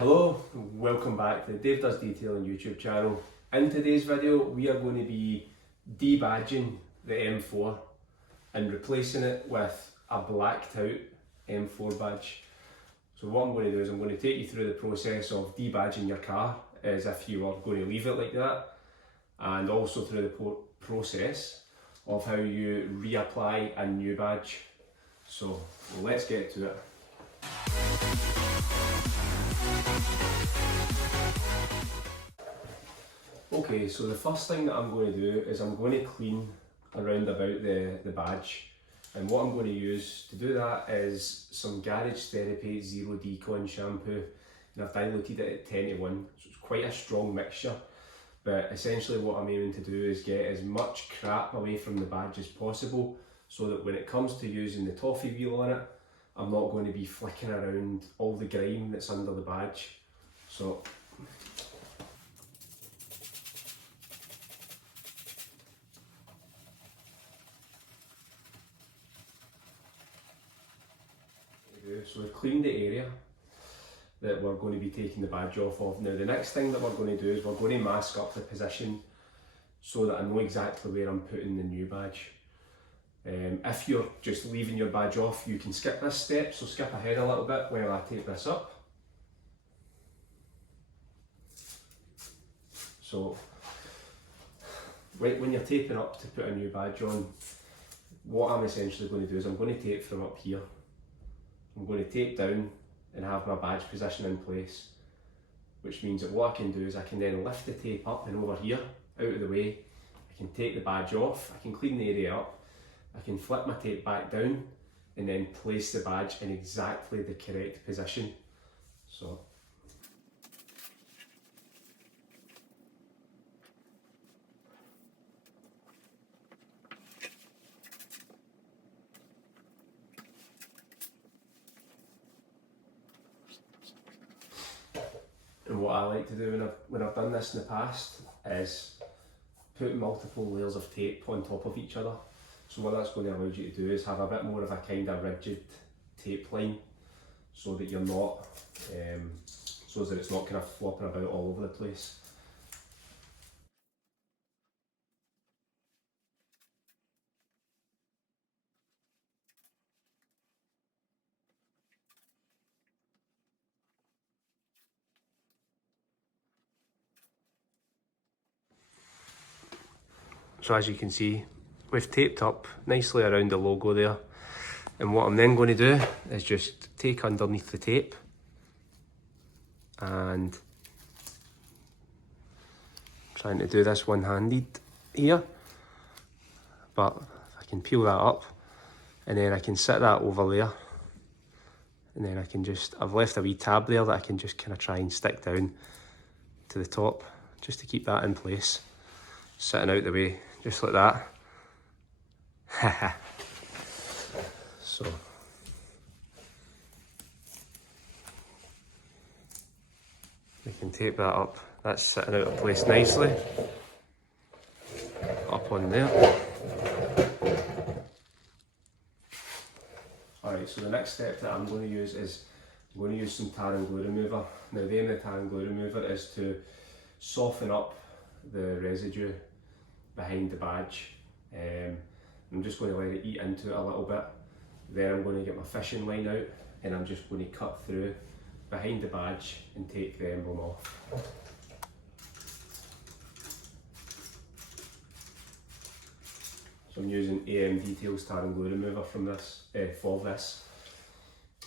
Hello, welcome back to the Dave Does Detailing YouTube channel. In today's video we are going to be debadging the M4 and replacing it with a blacked out M4 badge. So what I'm going to do is I'm going to take you through the process of debadging your car as if you were going to leave it like that, and also through the process of how you reapply a new badge. So let's get to it. Okay, so the first thing that I'm going to do is I'm going to clean around about the badge, and what I'm going to use to do that is some Garage Therapy Zero Decon shampoo, and I've diluted it at 10 to 1, so it's quite a strong mixture. But essentially what I'm aiming to do is get as much crap away from the badge as possible, so that when it comes to using the toffee wheel on it, I'm not going to be flicking around all the grime that's under the badge. So we've cleaned the area that we're going to be taking the badge off of. Now the next thing that we're going to do is we're going to mask up the position so that I know exactly where I'm putting the new badge. If you're just leaving your badge off, you can skip this step, so skip ahead a little bit while I tape this up. So when you're taping up to put a new badge on, what I'm essentially going to do is I'm going to tape from up here. I'm going to tape down and have my badge position in place, which means that what I can do is I can then lift the tape up and over here, out of the way. I can take the badge off, I can clean the area up, I can flip my tape back down and then place the badge in exactly the correct position. So and what I like to do when I've done this in the past is put multiple layers of tape on top of each other. So what that's going to allow you to do is have a bit more of a kind of rigid tape line, so that you're not, so that it's not kind of flopping about all over the place. So as you can see, we've taped up nicely around the logo there, and what I'm then going to do is just take underneath the tape and trying to do this one-handed here, but I can peel that up and then I can sit that over there, and then I can just, I've left a wee tab there that I can just kind of try and stick down to the top just to keep that in place, sitting out the way, just like that. So we can tape that up. That's sitting out of place nicely. Up on there. Alright, so the next step that I'm going to use is I'm going to use some tar and glue remover. Now the aim of the tar and glue remover is to soften up the residue behind the badge. I'm just going to let it eat into it a little bit. Then I'm going to get my fishing line out and I'm just going to cut through behind the badge and take the emblem off. So I'm using AM Details tar and glue remover from this, for this.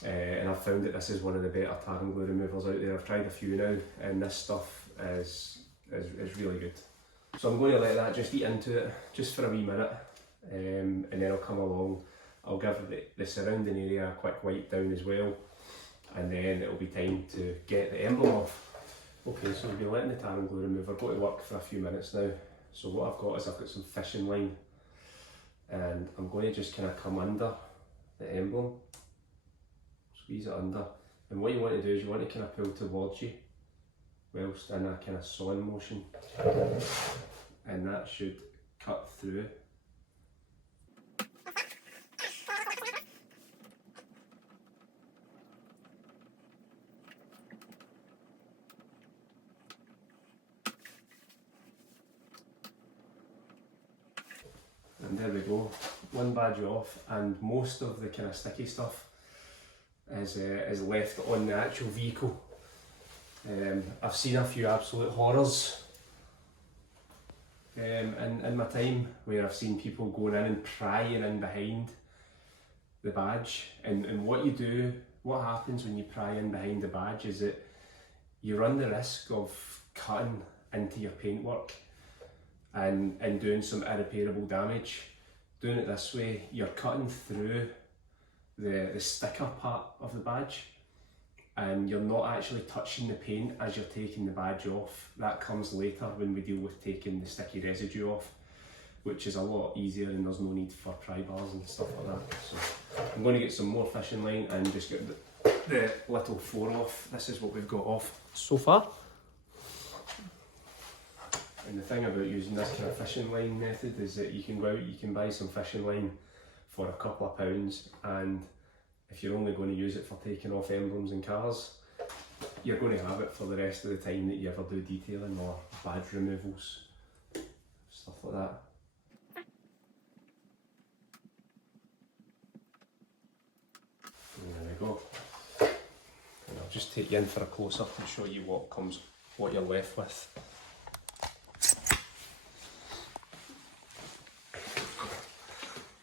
And I've found that this is one of the better tar and glue removers out there. I've tried a few now and this stuff is really good. So I'm going to let that just eat into it just for a wee minute, and then I'll come along. I'll give the surrounding area a quick wipe down as well, and then it'll be time to get the emblem off. Okay, so we've been letting the tar and glue remover go to work for a few minutes now. So what I've got is I've got some fishing line, and I'm going to just kind of come under the emblem, squeeze it under, and what you want to do is you want to kind of pull towards you whilst in a kind of sawing motion, and that should cut through. there we go, one badge off, and most of the kind of sticky stuff is left on the actual vehicle. I've seen a few absolute horrors in my time where I've seen people going in and prying in behind the badge, and what happens when you pry in behind the badge is that you run the risk of cutting into your paintwork and doing some irreparable damage. Doing it this way, you're cutting through the sticker part of the badge, and you're not actually touching the paint as you're taking the badge off. That comes later when we deal with taking the sticky residue off, which is a lot easier and there's no need for pry bars and stuff like that. So I'm going to get some more fishing line and just get the little 4 off. This is what we've got off so far. And the thing about using this kind of fishing line method is that you can go out, you can buy some fishing line for a couple of pounds, and if you're only going to use it for taking off emblems in cars, you're going to have it for the rest of the time that you ever do detailing or badge removals, stuff like that. And there we go. And I'll just take you in for a close-up and show you what you're left with.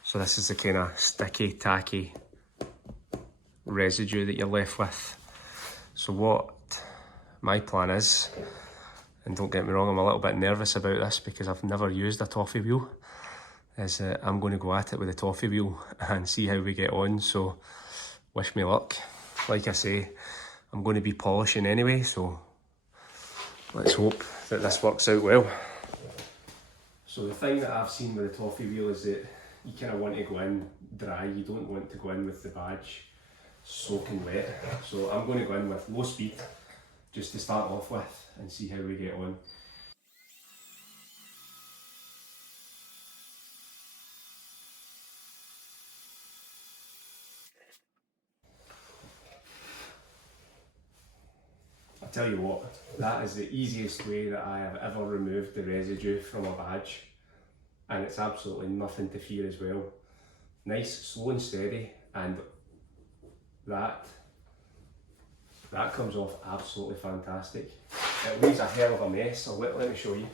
So this is the kind of sticky, tacky residue that you're left with. So what my plan is, and don't get me wrong, I'm a little bit nervous about this because I've never used a toffee wheel, is that I'm going to go at it with a toffee wheel and see how we get on. So wish me luck. Like I say, I'm going to be polishing anyway, so let's hope that this works out well. So the thing that I've seen with the toffee wheel is that you kind of want to go in dry, you don't want to go in with the badge soaking wet. So I'm going to go in with low speed just to start off with and see how we get on. I tell you what, that is the easiest way that I have ever removed the residue from a badge, and it's absolutely nothing to fear as well. Nice, slow and steady, and that comes off absolutely fantastic. It leaves a hell of a mess, so let me show you.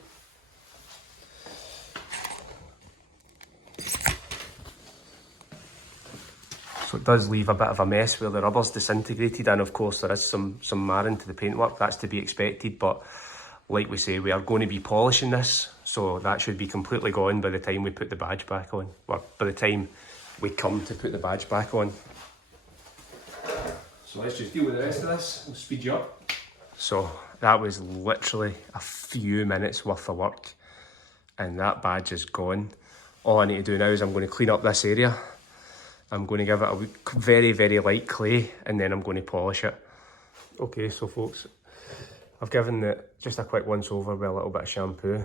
So it does leave a bit of a mess where the rubber's disintegrated, and of course there is some marring to the paintwork. That's to be expected, but like we say, we are going to be polishing this, so that should be completely gone by the time we put the badge back on, or by the time we come to put the badge back on. So let's just deal with the rest of this. We'll speed you up. So that was literally a few minutes worth of work, and that badge is gone. All I need to do now is I'm going to clean up this area. I'm going to give it a very, very light clay, and then I'm going to polish it. Okay, so folks, I've given it just a quick once over with a little bit of shampoo.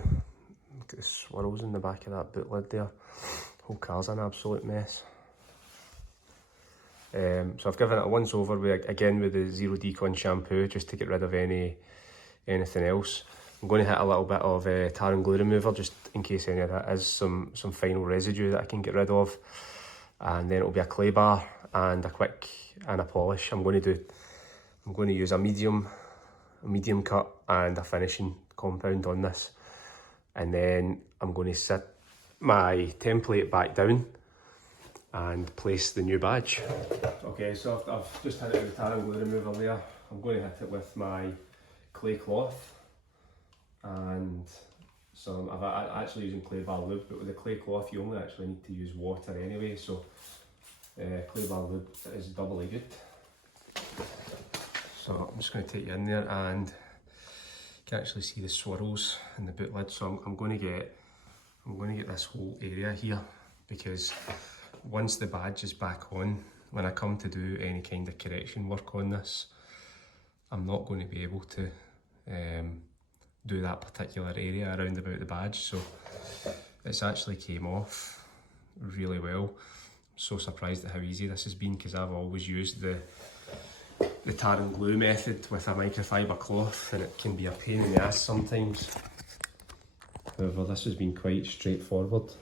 Look at the swirls in the back of that boot lid there. Whole car's an absolute mess. So I've given it a once over with the zero decon shampoo just to get rid of anything else. I'm going to hit a little bit of tar and glue remover just in case any of that is some final residue that I can get rid of. And then it'll be a clay bar and a polish. I'm going to use a medium cut and a finishing compound on this, and then I'm going to set my template back down and place the new badge. Okay, so I've just hit it with the tar and glue remover there. I'm going to hit it with my clay cloth, and I'm actually using clay bar lube, but with the clay cloth you only actually need to use water anyway, so clay bar lube is doubly good. So I'm just going to take you in there, and you can actually see the swirls in the boot lid. So I'm going to get this whole area here, because once the badge is back on, when I come to do any kind of correction work on this, I'm not going to be able to do that particular area around about the badge. So it's actually came off really well. I'm so surprised at how easy this has been, because I've always used the tar and glue method with a microfiber cloth, and it can be a pain in the ass sometimes. However, this has been quite straightforward.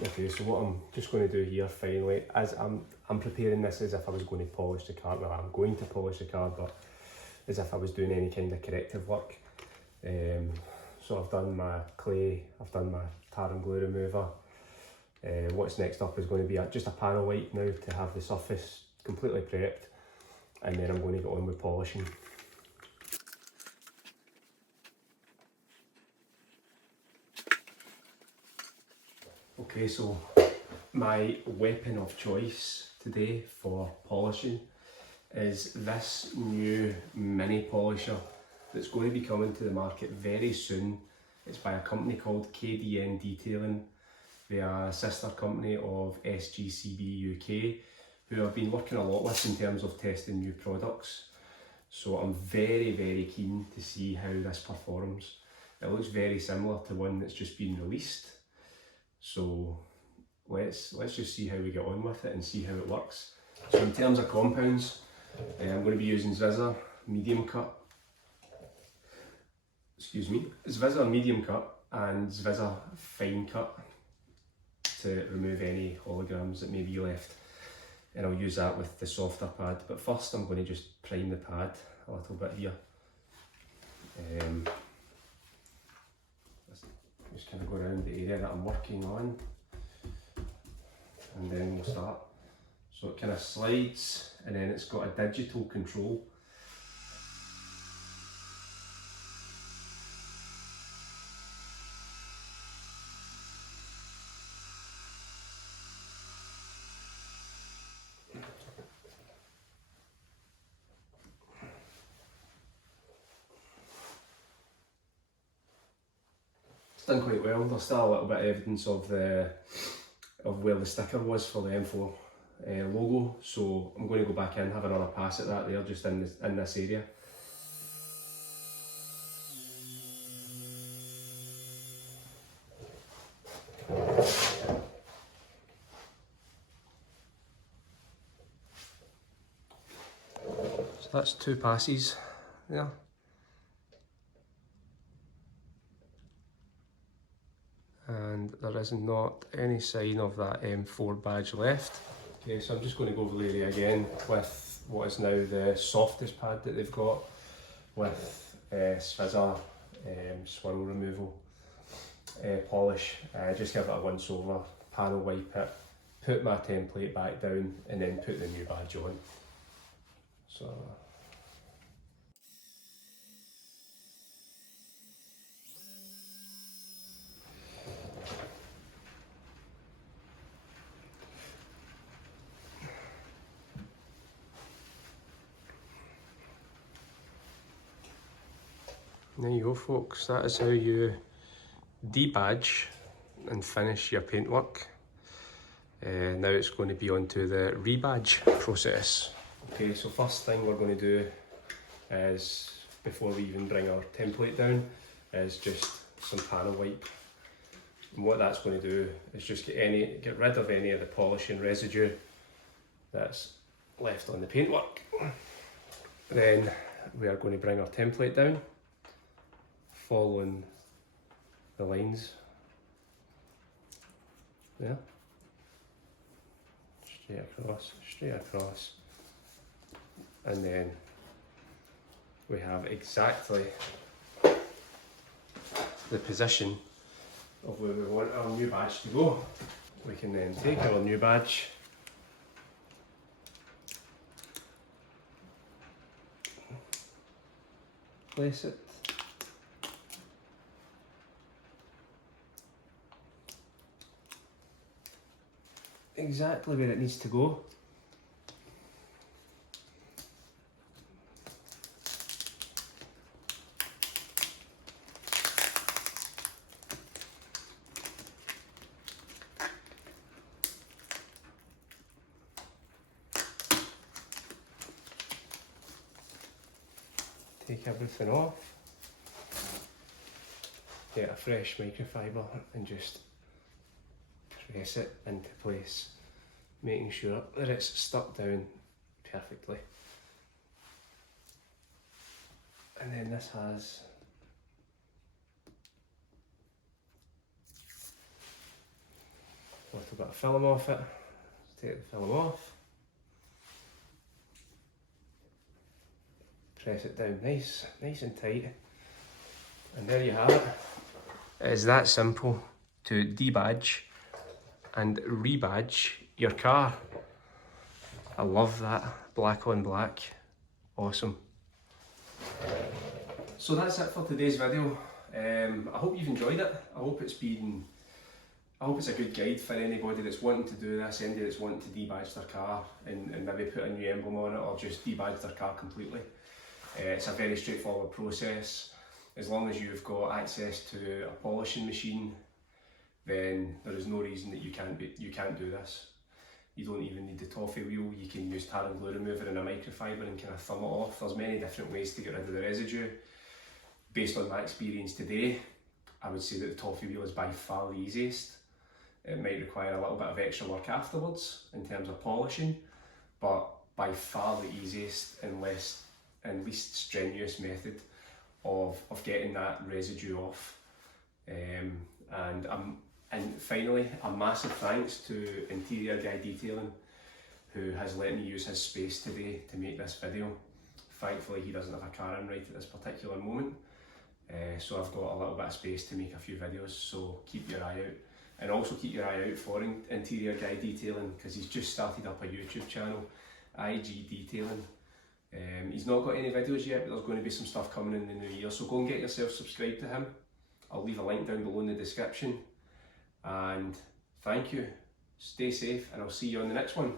Okay, so what I'm just going to do here finally is I'm preparing this as if I was going to polish the car. Well, I'm going to polish the car, but as if I was doing any kind of corrective work. So I've done my clay, I've done my tar and glue remover. What's next up is going to be just a panel wipe now to have the surface completely prepped, and then I'm going to get on with polishing. Okay, so my weapon of choice today for polishing is this new mini polisher that's going to be coming to the market very soon. It's by a company called KDN Detailing. They are a sister company of SGCB UK, who I've been working a lot with in terms of testing new products. So I'm very, very keen to see how this performs. It looks very similar to one that's just been released. So let's just see how we get on with it and see how it works. So in terms of compounds, I'm going to be using Zwizzer medium cut. Zwizzer medium cut and Zwizzer fine cut to remove any holograms that may be left, and I'll use that with the softer pad. But first I'm going to just prime the pad a little bit here. Just kind of go around the area that I'm working on, and then we'll start. So it kind of slides, and then it's got a digital control. It's done quite well. There's still a little bit of evidence of where the sticker was for the M4 logo, so I'm going to go back in, have another pass at that there, just in this area. So that's 2 passes there. And there is not any sign of that M4 badge left. Okay, so I'm just going to go over the area again with what is now the softest pad that they've got, with Zwizzer swirl removal polish. Just give it a once over, panel wipe it, put my template back down, and then put the new badge on. So there you go, folks. That is how you debadge and finish your paintwork. Now it's going to be onto the rebadge process. Okay, so first thing we're going to do is, before we even bring our template down, is just some panel wipe. And what that's going to do is just get rid of any of the polishing residue that's left on the paintwork. Then we are going to bring our template down, following the lines there, straight across, and then we have exactly the position of where we want our new badge to go. We can then take our new badge, place it exactly where it needs to go. Take everything off, get a fresh microfiber and just press it into place, making sure that it's stuck down perfectly. And then this has bit of film off it. Take the film off. Press it down nice and tight. And there you have it. It is that simple to debadge and rebadge your car. I love that, black on black, awesome. So that's it for today's video. I hope you've enjoyed it. I hope it's a good guide for anybody that's wanting to do this, anybody that's wanting to debadge their car and maybe put a new emblem on it or just debadge their car completely. It's a very straightforward process. As long as you've got access to a polishing machine, then there is no reason that you can't do this. You don't even need the toffee wheel. You can use tar and glue remover and a microfiber and kind of thumb it off. There's many different ways to get rid of the residue. Based on my experience today, I would say that the toffee wheel is by far the easiest. It might require a little bit of extra work afterwards in terms of polishing, but by far the easiest and least strenuous method of getting that residue off. And finally, a massive thanks to Interior Guy Detailing, who has let me use his space today to make this video. Thankfully he doesn't have a car in right at this particular moment, so I've got a little bit of space to make a few videos, so keep your eye out. And also keep your eye out for Interior Guy Detailing, because he's just started up a YouTube channel, IG Detailing. He's not got any videos yet, but there's going to be some stuff coming in the new year, so go and get yourself subscribed to him. I'll leave a link down below in the description. And thank you, stay safe, and I'll see you on the next one.